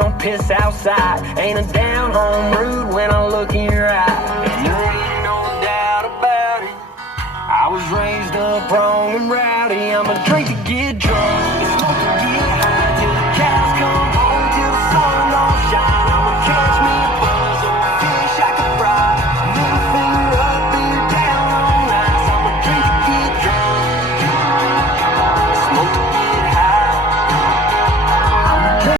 on piss outside. Ain't a down home rude when I look in your eye. And there ain't no doubt about it, I was raised up wrong and rowdy. I'm a drink to get drunk.